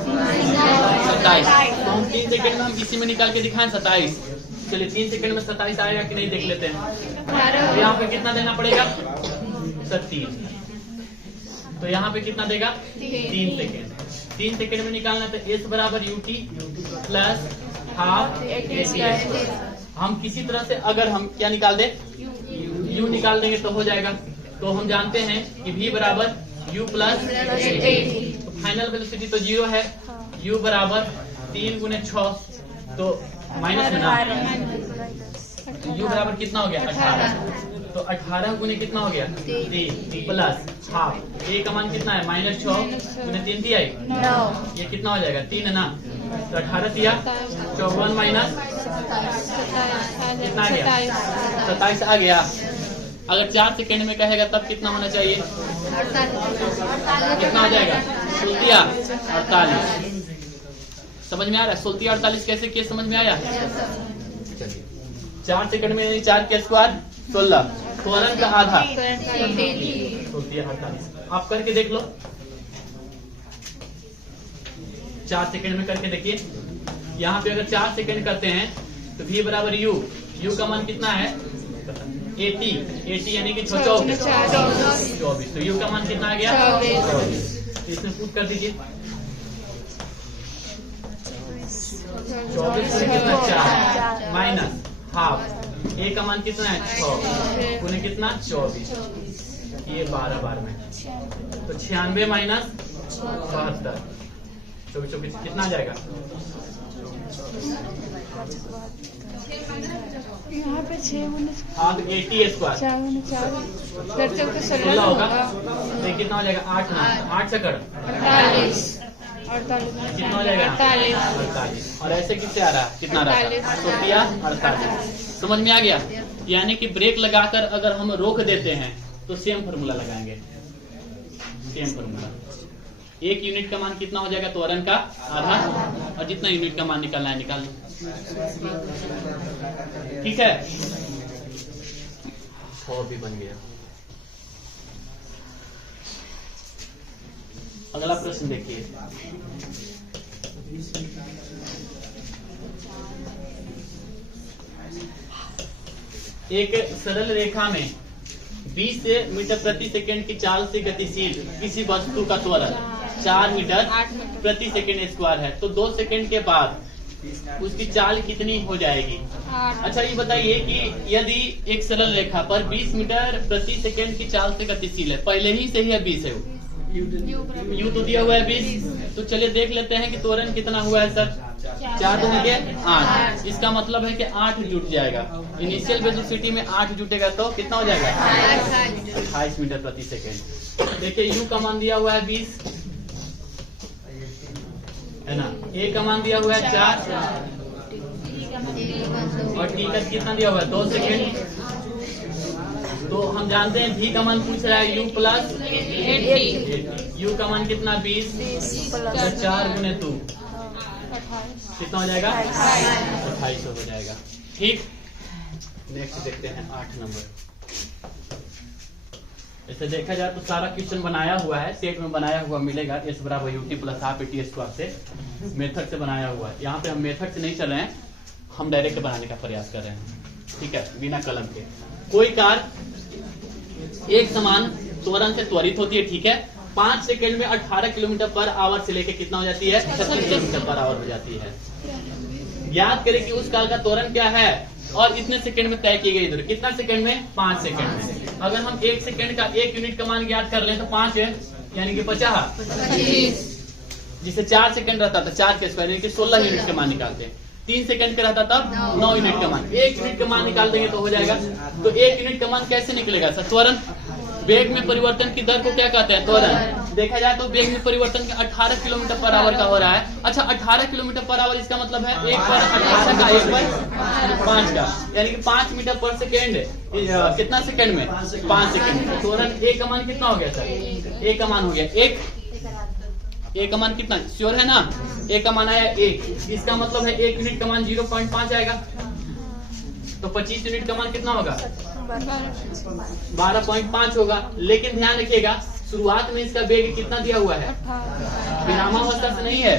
27। तो हम 3 सेकंड में हम इसी में निकाल के दिखाएं 27। चलिए 3 सेकंड में 27 आएगा कि नहीं देख लेते हैं। तो यहाँ पे कितना देना पड़ेगा 3। तो यहाँ पे कितना देगा 3 सेकंड। 3 सेकंड में निकालना तो एस बराबर यूटी प्लस हाफ एटी। हम किसी तरह से अगर हम क्या निकाल दे यू निकाल देंगे तो हो जाएगा। तो हम जानते हैं कि v बराबर u प्लस फाइनल वेलोसिटी तो 0 है। u बराबर 3 गुने 6 तो माइनस में ना u बराबर कितना हो गया 18। तो 18 गुने कितना हो गया 3 प्लस हाफ a का मान कितना है माइनस 6 गुने 3 थी आई ये कितना हो जाएगा 3 है ना। तो 18 दिया 54 माइनस कितना आ गया 27 आ गया। अगर 4 सेकंड में कहेगा तब कितना होना चाहिए कितना हो जाएगा 48। समझ में आ रहा है 48 कैसे किए समझ में आया। 4 सेकंड में 4 के स्क्वायर 16 त्वरण का आधा 48। आप करके देख लो 4 सेकंड में करके देखिए। यहाँ पे अगर 4 सेकंड करते हैं तो v बराबर u का मान कितना है 80 यानी कि 24। तो u का मान कितना आ गया 24। तो इसमें पुट कर दीजिए 24 से कितना 4 माइनस हाफ a का मान कितना है 6 गुने कितना 24 ये 12 बार में तो 96 माइनस 72 24 कितना आ जाएगा। यहाँ पे 6 हाँ तो 80 स्क्वायर 16 होगा तो कितना हो जाएगा 8 से कर 48 कितना हो जाएगा 48। और ऐसे किससे आ रहा है कितना रहा है 48। समझ में आ गया। यानी कि ब्रेक लगाकर अगर हम रोक देते हैं तो सेम फॉर्मूला लगाएंगे सेम फॉर्मूला। 1 यूनिट का मान कितना हो जाएगा त्वरण का आधा और जितना यूनिट का मान निकालना है निकाल लो। ठीक है 100 भी बन गया। अगला प्रश्न देखिए एक सरल रेखा में 20 मीटर प्रति सेकंड की चाल से गतिशील किसी वस्तु का त्वरण 4 मीटर प्रति सेकंड स्क्वायर है तो 2 सेकंड के बाद उसकी चाल कितनी हो जाएगी। अच्छा ये बताइए कि यदि एक सरल रेखा पर 20 मीटर प्रति सेकंड की चाल से गतिशील है पहले ही से ही है 20 है यू तो दिया हुआ है 20। तो चलिए देख लेते हैं कि त्वरण कितना हुआ है सर 4 दूनी के 8। इसका मतलब है कि 8 जुट जाएगा। इनिशियल वेलोसिटी में 8 जुटेगा तो कितना हो जाएगा 28 मीटर प्रति सेकेंड। देखिए यू का मान दिया हुआ है 20 है ना। ए का मान दिया हुआ है 4 और टी का कितना दिया हुआ है 2 सेकेंड। तो हम जानते हैं भी का मान पूछ रहा है u प्लस 80। u का मान कितना 20 प्लस 4 गुने 2 कितना हो जाएगा 28 हो जाएगा। ठीक नेक्स्ट देखते हैं 8 नंबर। ऐसे देखा जाए तो सारा क्वेश्चन बनाया हुआ है सेट में बनाया हुआ मिलेगा एस बराबर UT plus half eighty square से मेथड से बनाया हुआ है। यहाँ पे हम मेथड से नहीं चल रहे हैं हम डायरेक्ट बनाने का प्रयास कर रहे हैं। ठीक है बिना कलम के। कोई कार एक समान त्वरण से त्वरित होती है ठीक है 5 सेकंड में 18 किलोमीटर पर आवर से लेकर कितना हो जाती है 36 किलोमीटर पर आवर हो जाती है। याद करें कि उस काल का त्वरण क्या है और इतने सेकंड में तय की गई दूरी कितना सेकंड में 5 सेकंड में। अगर हम 1 सेकंड का 1 यूनिट का मान ज्ञात कर ले तो 5 है यानी कि 50 जिसे 4 सेकंड रहता था 4 के स्क्वायर यानी कि 16 यूनिट का मान निकालते हैं। 3 सेकंड का रहता तब 9 यूनिट का मान 1 यूनिट का मान निकाल देंगे तो हो जाएगा। तो 1 यूनिट का मान कैसे निकलेगा सर त्वरण वेग में परिवर्तन की दर को क्या कहते हैं त्वरण। देखा जाए तो वेग में परिवर्तन 18 किलोमीटर पर आवर का हो रहा है। अच्छा 18 किलोमीटर पर आवर इसका मतलब है 1 पर 18 का 1 पर 5 का यानी कि 5 मीटर पर सेकेंड कितना सेकंड में 5 सेकंड। त्वरण ए का मान कितना हो गया सर ए का मान हो गया 1 ए का मान कितना श्योर है ना, ए का मान आया 1, इसका मतलब है 1 यूनिट का मान 0.5 आएगा, तो 25 यूनिट का मान कितना होगा 12.5 होगा। लेकिन ध्यान रखिएगा शुरुआत में इसका वेग कितना दिया हुआ है, विरामावस्था से नहीं है,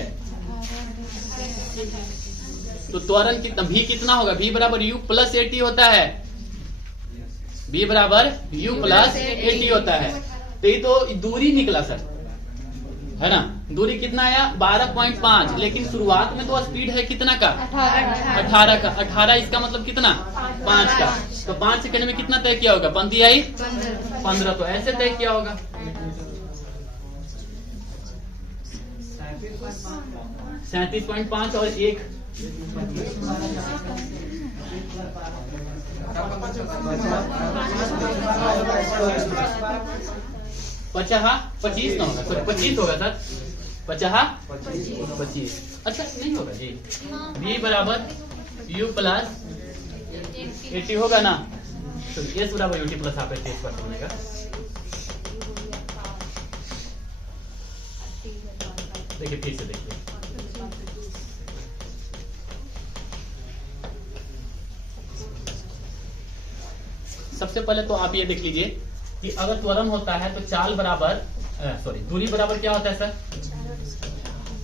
तो त्वरण कितना v कितना होगा, v बराबर u प्लस 80 होता है, v बराबर u प्लस 80 होता है। तो ये तो दूरी निकला सर, है ना, दूरी कितना आया 12.5, लेकिन शुरुआत में तो स्पीड है कितना का 18 का, 18 इसका मतलब कितना 5 का, तो 5 सेकंड में कितना तय किया होगा, पंक्ति आई 15, तो ऐसे तय किया होगा। 37.5 और 1 25 ना होगा, सॉरी 25 होगा सर, 25, अच्छा नहीं होगा जी, v बराबर u प्लस 80 होगा ना, तो s बराबर ut प्लस आप ऐसे पर बनेगा। देखिए फिर से देखिए, सबसे पहले तो आप ये देख लीजिए कि अगर त्वरण होता है तो चाल बराबर दूरी बराबर क्या होता है सर,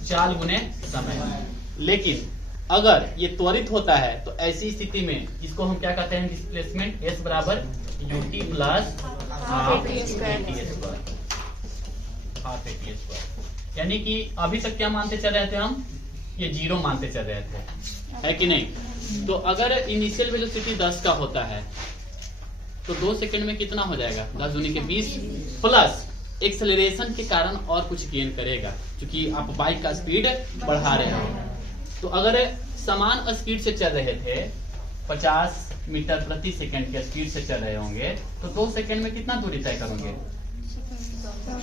चाल गुने समय। लेकिन अगर ये त्वरित होता है तो ऐसी स्थिति में इसको हम क्या कहते हैं, डिस्प्लेसमेंट, s बराबर ut प्लस हाफ AT², यानी कि अभी तक क्या मानते चल रहे थे हम, ये 0 मानते चल रहे थे, है कि नहीं। तो अगर इनिशियल वेलोसिटी 10 का होता है तो 2 सेकंड में कितना हो जाएगा, 10 दूनी के 20 प्लस एक्सेलरेशन के कारण और कुछ गेन करेगा, क्योंकि आप बाइक का स्पीड बढ़ा रहे हो। तो अगर समान स्पीड से चल रहे थे 50 मीटर प्रति सेकंड के स्पीड से चल रहे होंगे तो 2 सेकंड में कितना दूरी तय करोगे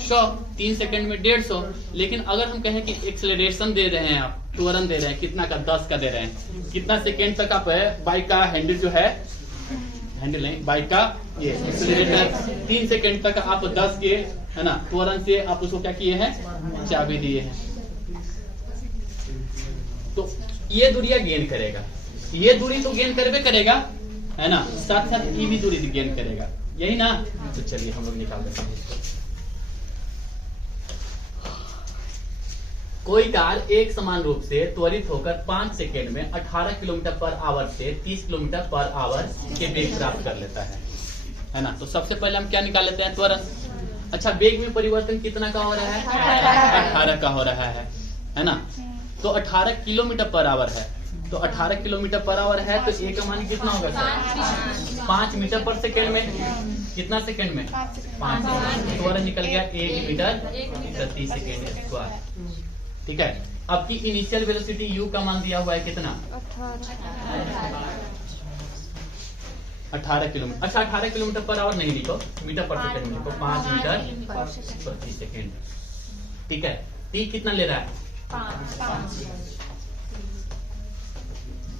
100, 3 सेकंड में 150। लेकिन अगर हम कहें कि एक्सेलरेशन दे रहे हैं, आप त्वरण दे रहे हैं कितना का 10 का दे रहे हैं, कितना सेकंड तक आप बाइक का हैंडल जो है, हैंडल नहीं बाइक का ये एक्सेलरेटर 3 सेकंड तक आप 10 के, है ना, त्वरण से आप उसको क्या किए हैं, चाबी दिए हैं, तो ये दूरिया गेन करेगा, ये दूरी तो गेन करबे करेगा, है ना, साथ साथ ये भी दूरी गेन करेगा, यही ना। तो चलिए हम लोग निकाल देते हैं इसको। कोई कार एक समान रूप से त्वरित होकर 5 सेकेंड में 18 किलोमीटर पर आवर से 30 किलोमीटर पर आवर के वेग प्राप्त कर लेता है ना। तो सबसे पहले हम क्या निकाल लेते हैं, त्वरण। अच्छा, वेग में परिवर्तन कितना का हो रहा है, 18 का हो रहा है ना। तो 18 किलोमीटर पर आवर है, तो 18 किलोमीटर पर आवर है तो ए का मान कितना होगा सर, 5 मीटर पर सेकेंड में, कितना सेकेंड में 5, त्वरण निकल गया 1 मीटर प्रति सेकेंड स्क्वायर। ठीक है, अब की इनिशियल वेलोसिटी u का मान दिया हुआ है कितना, 18 किलोमीटर। अच्छा, 18 किलोमीटर पर आवर नहीं लिखो, मीटर पर सेकेंड में लिखो, 5 मीटर प्रति सेकेंड। ठीक है, t कितना ले रहा है,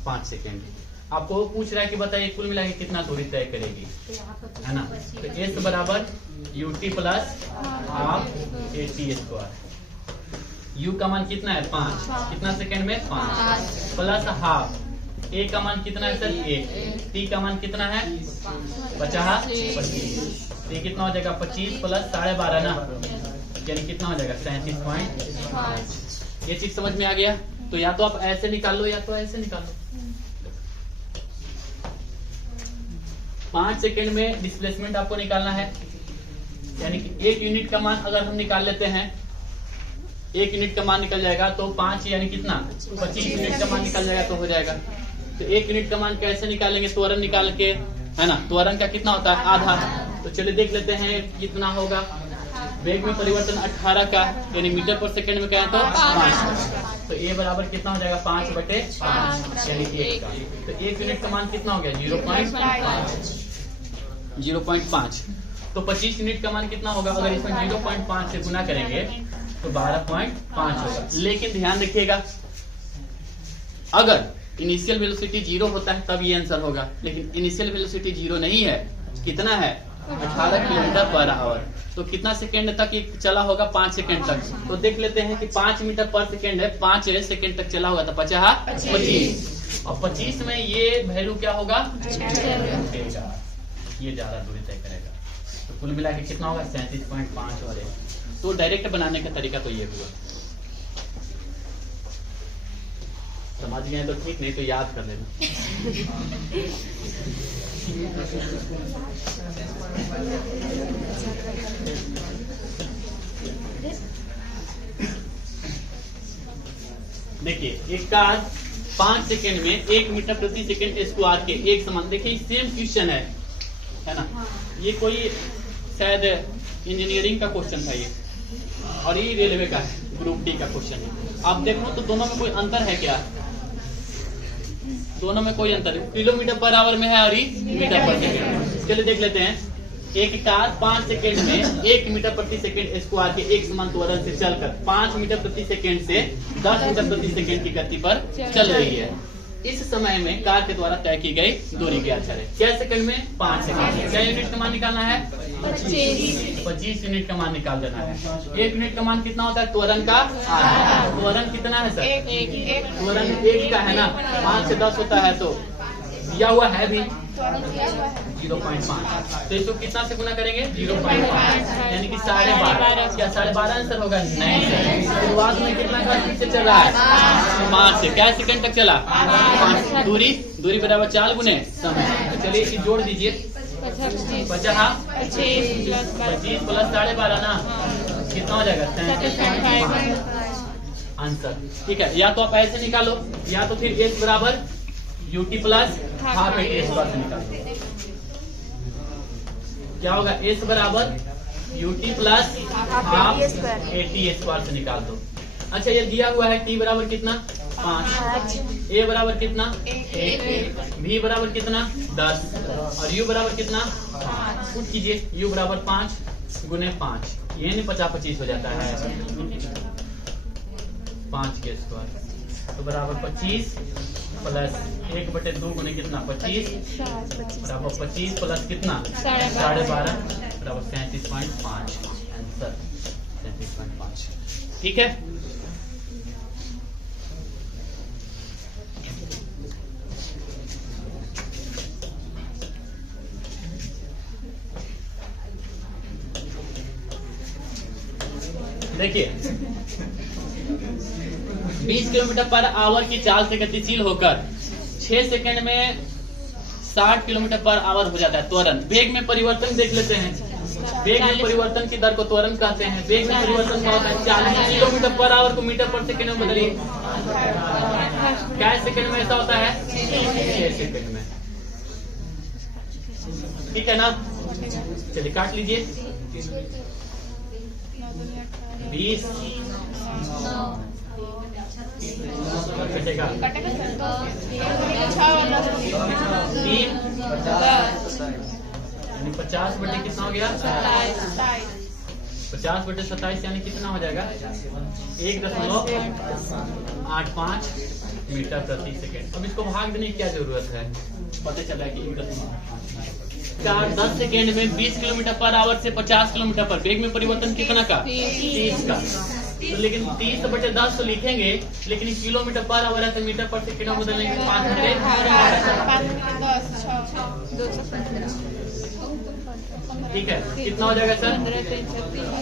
5 सेकेंड। आपको पूछ रहा है कि बताइए कुल मिला के कितना दूरी तय करेगी, है ना। तो s बराबर ut plus half AT²। u का मान कितना है 5, कितना सेकेंड में 5 प्लस हाफ, a का मान कितना है सर 1, t का मान कितना है 50, 25, ये कितना हो जाएगा 25 प्लस 12.5 ना, यानी कितना हो जाएगा 37.5। ये चीज समझ में आ गया। तो या तो आप ऐसे निकाल लो या तो ऐसे निकाल लो। 5 सेकेंड में डिस्प्लेसमेंट आपको निकालना है, यानी कि 1 यूनिट का मान अगर हम निकाल लेते हैं, 1 यूनिट का मान निकल जाएगा तो 5 यानी कितना 25 यूनिट का मान निकल जाएगा तो हो जाएगा। तो 1 यूनिट का मान कैसे निकालेंगे, त्वरण निकाल के, है ना। त्वरण का कितना होता है आधा, तो चलिए देख लेते हैं कितना होगा। वेग में परिवर्तन 18 का, यानी मीटर पर सेकंड में कहें तो 5, तो a बराबर कितना हो जाएगा 5/5 यानी 1 का। तो 1 यूनिट का मान कितना हो गया 0.5। तो 25 यूनिट का मान कितना होगा, अगर इसमें 0.5 से गुना करेंगे तो 12.5 होगा। लेकिन ध्यान रखिएगा, अगर इनिशियल वेलोसिटी 0 होता है तब ये आंसर होगा, लेकिन इनिशियल वेलोसिटी 0 नहीं है, कितना है 18 किलोमीटर पर आवर। तो कितना सेकेंड तक ये चला होगा? 5 सेकेंड तक। तो देख लेते हैं कि 5 मीटर पर सेकेंड है, 5 सेकेंड तक चला होगा तो 25 और 25 में ये वैल्यू क्या होगा? ये ज्यादा दूरी तय करेगा। तो कुल मिला के कितना होगा? 37.5 और 1। तो डायरेक्ट बनाने का तरीका तो ये हुआ। समझ गए तो ठीक, नहीं तो याद कर लेना। देखिए एक कार 5 सेकेंड में 1 मीटर प्रति सेकेंड स्क्वायर के एक समान। देखिए सेम क्वेश्चन है ना? ये कोई शायद इंजीनियरिंग का क्वेश्चन था ये, और ये रेलवे का है, ग्रुप डी का क्वेश्चन है। आप देखो तो दोनों में कोई अंतर है क्या? दोनों में कोई अंतर है, किलोमीटर पर आवर में है और ये मीटर पर सेकेंड। चलिए देख लेते हैं। एक कार 5 सेकेंड में 1 मीटर प्रति सेकेंड स्क्वायर के एक समान त्वरण से चलकर 5 मीटर प्रति सेकेंड से 10 मीटर प्रति सेकेंड की गति पर चल रही है। इस समय में कार के द्वारा तय की गई दूरी क्या है? क्या सेकंड में? 5 सेकंड। क्या यूनिट का मान निकालना है? 25 यूनिट का मान निकाल देना है। 1 यूनिट का मान कितना होता है? त्वरण का आधा। त्वरण कितना है सर? त्वरण 1 का है ना? 5 से 10 होता है, तो दिया हुआ है भी 0.5। तो इसको कितना से गुना करेंगे? 0.5, यानी कि 12.5। क्या 12.5 आंसर होगा? नहीं सर। शुरुआत में कितना का से चल रहा है? 5 से। क्या सेकंड तक चला? 5। दूरी बराबर 4 गुने समय। तो चलिए इसे जोड़ दीजिए। 25 प्लस 12.5 ना, कितना हो जाएगा? 37.5 आंसर। ठीक है, या तो आप ऐसे निकालो, या तो फिर एस बराबर UT plus half eighty square से निकालो। क्या होगा? एस बराबर UT plus half eighty square से निकाल दो। अच्छा, ये दिया हुआ है टी बराबर कितना? 5, ए बराबर कितना? 1, भी बराबर कितना? 10 और यू बराबर कितना? 5। पुट कीजिए, यू बराबर 5 गुने 5, ये नहीं 50-25 हो जाता है। 5 के स्क्वायर तो बराबर 25 प्लस 1/2 गुने कितना? 25 बराबर 25 प्लस कितना? 12.5 बराबर 37.5 आंसर 37.5। ठीक है, देखिए 20 किलोमीटर पर आवर की चाल से गतिशील होकर 6 सेकंड में 60 किलोमीटर पर आवर हो जाता है त्वरण। वेग में परिवर्तन देख लेते हैं। वेग में परिवर्तन की दर को त्वरण कहते हैं। वेग में परिवर्तन क्या होता है? 40 किलोमीटर पर आवर को मीटर पर सेकंड में बदलिए। क्या सेकंड में ऐसा होता है? 6 सेकंड में। ठीक है ना? चलिए काट लीजिए। 20 कटेगा 3 यानी 50 बटे कितना हो गया? 50 बटे 27 यानी कितना हो जाएगा? 1.85 मीटर प्रति सेकेंड। अब इसको भाग देने की क्या जरूरत है? पता चला कि 1.85 10 सेकेंड में 20 किलोमीटर पर आवर से 50 किलोमीटर पर वेग में परिवर्तन कितना का? 30 का। तो लेकिन 30/10 तो लिखेंगे, लेकिन किलोमीटर पर आवर है तो मीटर पर सेकेंड में बदलेंगे 5 बटे 10। ठीक है, कितना हो जाएगा सर?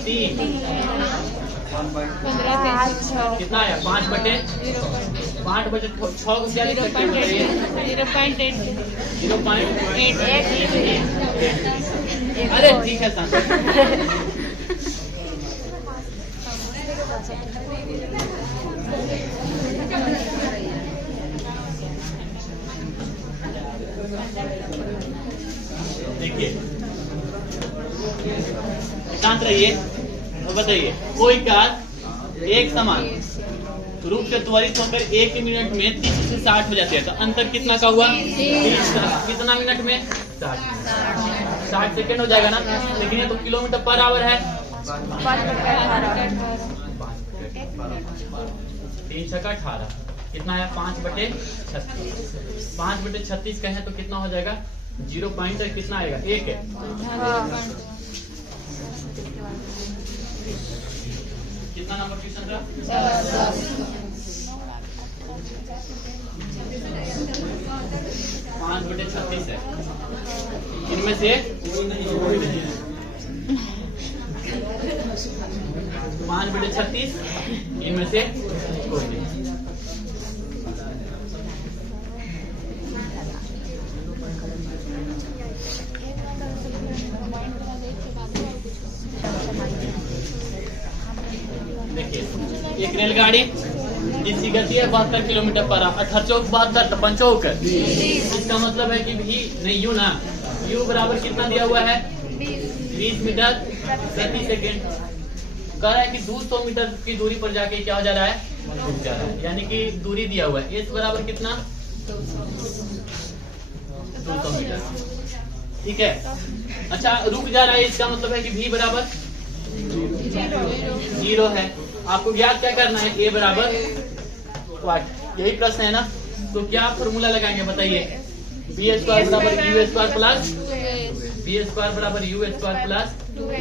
3 कितना आया? 5 बटे 6 को क्या लिख सकते हैं? 0.8। अरे ठीक है सर। देखिए शांत रहिए और बताइए, कोई कार एक समान रूप से त्वरित होकर 1 मिनट में 30 से 60 हो जाती है, तो अंतर कितना का हुआ? 30 का। कितना मिनट में? 60 सेकेंड हो जाएगा ना? लेकिन ये तो किलोमीटर पर आवर है। 3 छक्का 18 कितना है? 5/36। 5/36 कहें तो कितना हो जाएगा? 0 पॉइंट कितना आएगा, 1 है। कितना नंबर क्वेश्चन का? 5/36 है। इनमें से 5/36, इनमें से कोई नहीं। देखिए, एक रेलगाड़ी जिसकी गति है 72 किलोमीटर पर 18 चौक 72 पंचौक। इसका मतलब है कि भी नहीं यू ना, यू बराबर कितना दिया हुआ है, 20 मीटर प्रति सेकेंड। कह रहा है कि 200 मीटर की दूरी पर जाके क्या हो जा रहा है, रुक जा रहा है, यानी कि दूरी दिया हुआ है। एस बराबर कितना, 200 मीटर। ठीक है, अच्छा रुक जा रहा है, इसका मतलब है कि भी बराबर 0 है। आपको ज्ञात क्या करना है, ए बराबर वाट, यही प्रश्न है ना। तो क्या फॉर्मूला लगाएंगे बताइए, बी स्क्वायर बराबर U square plus B square बराबर यू स्क्वायर प्लस 2a।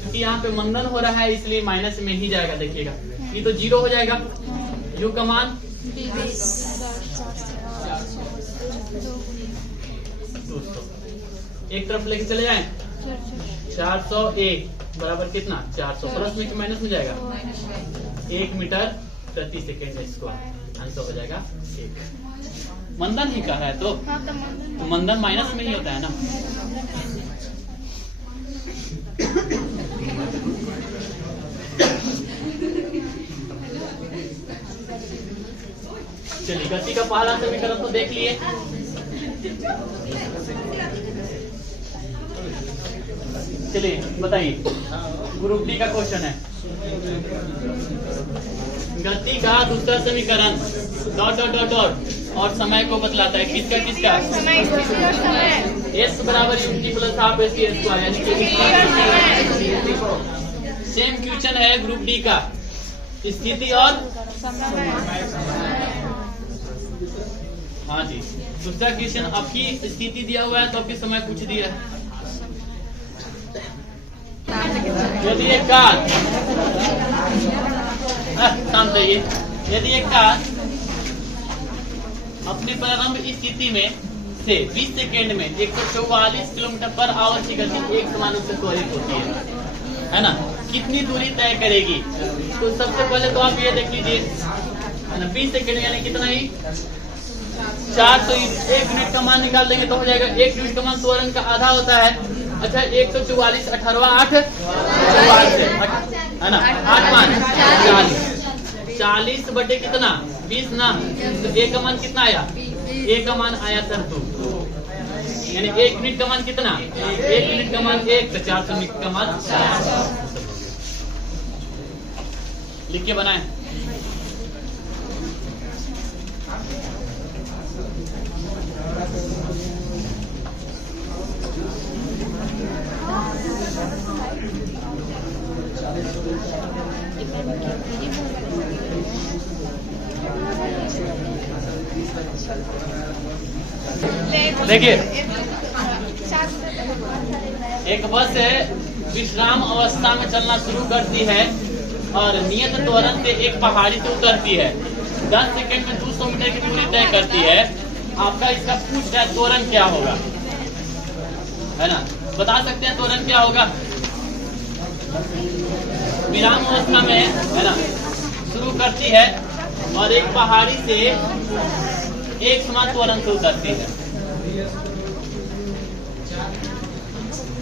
क्योंकि यहाँ पे मंदन हो रहा है इसलिए माइनस में ही जाएगा। देखिएगा ये तो 0 हो जाएगा, यू का मान 200 एक तरफ लेके चले जाएं। 400 बराबर कितना, 400 प्लस में कि माइनस में जाएगा, 1 मीटर प्रति सेकेंड स्क्वायर, आंसर हो जाएगा 1। मंदन ही कहा है तो मंदन माइनस में ही होता है ना। चलिए गति का पहला समीकरण तो देख लिए। चलिए बताइए, ग्रुप डी का क्वेश्चन है, गति का दूसरा समीकरण डॉट डॉट डॉट डॉट और समय को बतलाता है। किसका किसका, एस बराबर यूटी प्लस हाफ एस की स्क्वायर, यानी कि सेम क्वेश्चन है ग्रुप डी का, स्थिति और हाँ जी। दूसरा क्वेश्चन आपकी स्थिति दिया हुआ है तो आपके समय पूछ दिया है। यदि एक कार समझिए, यदि एक कार अपनी प्रारंभ स्थिति में से 20 सेकेंड में 144 किलोमीटर पर आवर की गति एक समान रूप से त्वरित होती है ना, कितनी दूरी तय करेगी? तो सबसे पहले तो आप ये देख लीजिए, है ना, 20 सेकेंड यानी कितना ही 4, तो 1 मिनट का मान निकाल देंगे तो हो जाएगा 1 मिनट का मान त्वरण का आधा होता है। अच्छा 144 18 8 है ना, 8 मान 40 बटे कितना 20 ना, तो ए का मान कितना आया, ए का मान आया सर 2, यानी 1 मिनट का मान कितना, 1 मिनट का मान 1, तो 400 मिनट का मान 4। लिख के बनाए। देखिए एक बस विश्राम अवस्था में चलना शुरू करती है और नियत त्वरण से एक पहाड़ी से उतरती है, 10 सेकंड में 200 मीटर की दूरी तय करती है। आपका इसका पूछ रहा है त्वरण क्या होगा, है ना, बता सकते हैं त्वरण क्या होगा? विराम अवस्था में है ना शुरू करती है और एक पहाड़ी से एक समान त्वरण से उतरती है।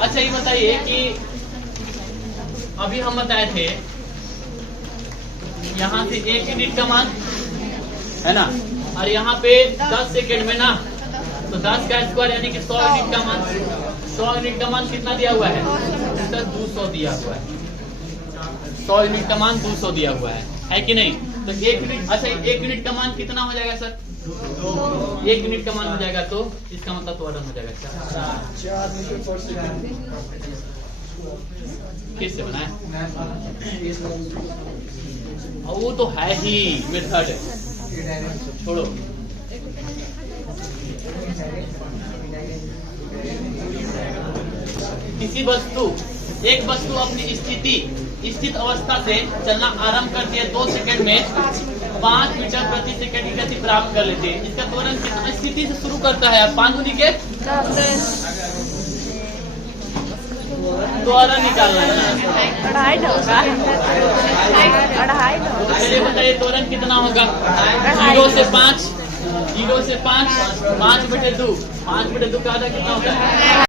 अच्छा ये बताइए कि अभी हम बताए थे यहाँ से 1 यूनिट का मान है ना, और यहाँ पे 10 सेकेंड में ना, तो 10 का स्क्वायर यानी कि 100 यूनिट का मान, 100 यूनिट का मान कितना दिया हुआ है, 200 दिया हुआ है, 100 यूनिट का मान 200 दिया हुआ है कि नहीं? तो 1 यूनिट, अच्छा 1 यूनिट का मान कितना हो जाएगा सर, 1 यूनिट का मान हो जाएगा, तो इसका मतलब त्वरण हो जाएगा 4 फिर से बनाए। वो तो है ही मेथड, छोड़ो। किसी वस्तु एक वस्तु अपनी स्थित अवस्था से चलना आरंभ करती है 2 सेकंड में 5 मीटर प्रति सेकंड की गति प्राप्त कर लेती है। इसका त्वरण किस स्थिति से शुरू करता है? 5 दूनी के त्वरण निकालना है। अढ़ाई होगा। तो चलिए बताइए त्वरण कितना होगा? 0 से 5 5 बटे 2 का आधा कितना होगा?